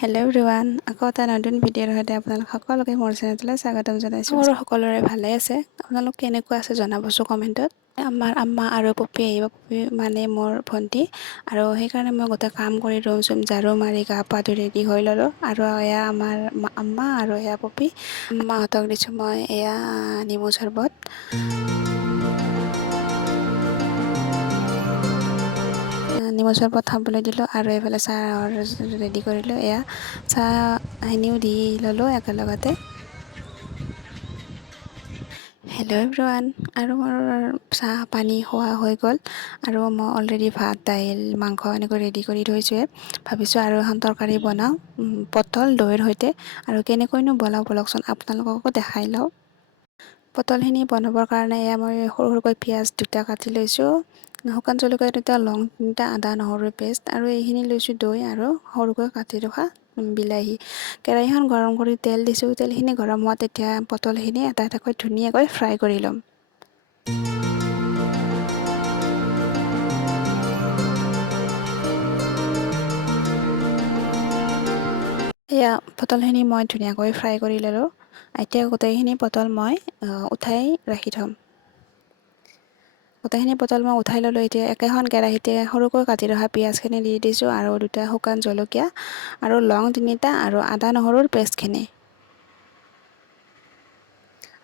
Hello' everyone, আকৌ এটা নতুন ভিডিঅ'ৰ সৈতে আপোনালোক সকলোকে মোৰ চেনেললৈ স্বাগতম জনাইছোঁ। মোৰ সকলোৰে ভালে আছে, আপোনালোক কেনেকুৱা আছে জনাবচোন কমেণ্টত। আমাৰ আম্মা আৰু পপী আহিব, পপী মানে মোৰ ভণ্টি, আৰু সেইকাৰণে মই গোটেই কাম কৰি ৰুম চুম ঝাৰু মাৰি গা পা ধুই ৰেডি হৈ ল'লোঁ। আৰু এয়া আমাৰ আম্মা আৰু এয়া পপী। মাহঁতক দিছোঁ মই এয়া নেমু চৰবত। নেমু চৰবত খাবলৈ দিলোঁ আৰু এইফালে চাহ ৰেডি কৰিলোঁ। এয়া চাহখিনিও দি ল'লোঁ একেলগতে। হেল্ল' এভৰিৱান, আৰু মোৰ চাহ পানী খোৱা হৈ গ'ল, আৰু মই অলৰেডি ভাত দাইল মাংস এনেকৈ ৰেডি কৰি থৈছোঁৱে। ভাবিছোঁ আৰু এখন তৰকাৰী বনাওঁ পটল দৈৰ সৈতে, আৰু কেনেকৈনো বনাওঁ বলকচোন আপোনালোককো দেখাই লওঁ। পটলখিনি বনাবৰ কাৰণে এয়া মই সৰু সৰুকৈ পিঁয়াজ দুটা কাটি লৈছোঁ, শুকান জলকীয়া দুটা, লং তিনিটা, আদা নহৰুৰ পেষ্ট, আৰু এইখিনি লৈছোঁ দৈ আৰু সৰুকৈ কাটি ৰখা বিলাহী। কেৰাহীখন গৰম কৰি তেল দিছোঁ, তেলখিনি গৰম হোৱাত এতিয়া পটলখিনি এটা এটাকৈ ধুনীয়াকৈ ফ্ৰাই কৰি ল'ম। এয়া পটলখিনি মই ধুনীয়াকৈ ফ্ৰাই কৰি ল'লোঁ। এতিয়া গোটেইখিনি পটল মই উঠাই ৰাখি থ'ম। গোটেইখিনি পটল মই উঠাই ল'লোঁ। এতিয়া একেখন কেৰাহীতে সৰুকৈ কাটি ৰখা পিঁয়াজখিনি দি দিছোঁ, আৰু দুটা শুকান জলকীয়া আৰু লং তিনিটা, আৰু আদা নহৰুৰ পেষ্টখিনি,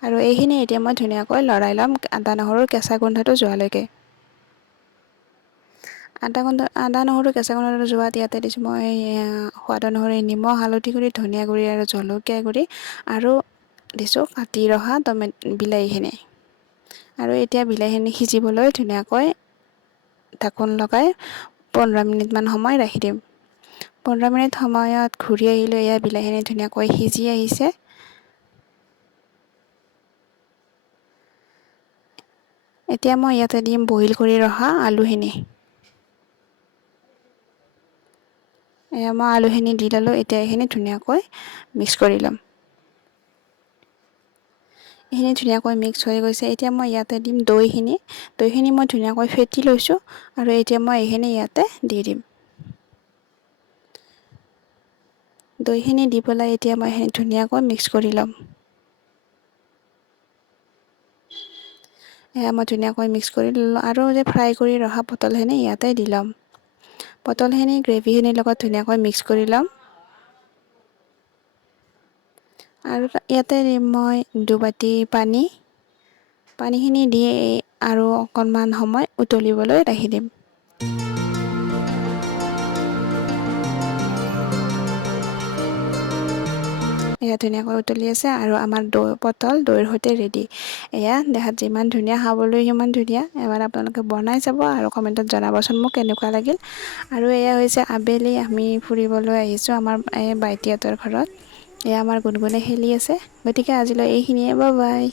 আৰু এইখিনি এতিয়া মই ধুনীয়াকৈ লৰাই ল'ম আদা নহৰুৰ কেঁচা গোন্ধটো যোৱালৈকে। আদা নহৰু কেঁচা গোন্ধটো যোৱাত ইয়াতে দিছোঁ মই সোৱাদ অনুসৰি নিমখ, হালধি গুড়ি, ধনিয়া গুড়ি আৰু জলকীয়া গুড়ি, আৰু দিছোঁ কাটি ৰখা বিলাহীখিনি। আৰু এতিয়া বিলাহীখিনি সিজিবলৈ ধুনীয়াকৈ ঢাকোন লগাই 15 মিনিটমান সময় ৰাখি দিম। 15 মিনিট সময়ত ঘূৰি আহিলোঁ, এয়া বিলাহীখিনি ধুনীয়াকৈ সিজি আহিছে। এতিয়া মই ইয়াতে দিম বইল কৰি ৰখা আলুখিনি। এয়া মই আলুখিনি দি ল'লোঁ। এতিয়া এইখিনি ধুনীয়াকৈ মিক্স কৰি ল'ম। এইখিনি ধুনীয়াকৈ মিক্স হৈ গৈছে। এতিয়া মই ইয়াতে দিম দৈখিনি। দৈখিনি মই ধুনীয়াকৈ ফেটি লৈছোঁ, আৰু এতিয়া মই এইখিনি ইয়াতে দি দিম। দৈখিনি দি পেলাই এতিয়া মই এইখিনি ধুনীয়াকৈ মিক্স কৰি ল'ম। এয়া মই ধুনীয়াকৈ মিক্স কৰি ল'লোঁ, আৰু যে ফ্ৰাই কৰি ৰখা পটলখিনি ইয়াতে দি ল'ম। পটলখিনি গ্ৰেভিখিনিৰ লগত ধুনীয়াকৈ মিক্স কৰি ল'ম। আৰু ইয়াতে দিম মই দুবাটি পানী। পানীখিনি দি আৰু অকণমান সময় উতলিবলৈ ৰাখি দিম। এয়া ধুনীয়াকৈ উতলি আছে, আৰু আমাৰ পটল দৈৰ সৈতে ৰেডি। এয়া দেখাত যিমান ধুনীয়া, খাবলৈ সিমান ধুনীয়া। এবাৰ আপোনালোকে বনাই চাব আৰু কমেণ্টত জনাবচোন মোক কেনেকুৱা লাগিল। আৰু এয়া হৈছে আবেলি আমি ফুৰিবলৈ আহিছোঁ আমাৰ এই ভাইটিহঁতৰ ঘৰত। এয়া আমাৰ গুণগুণে খেলি আছে। গতিকে আজিলৈ এইখিনিয়ে, বাই বাই।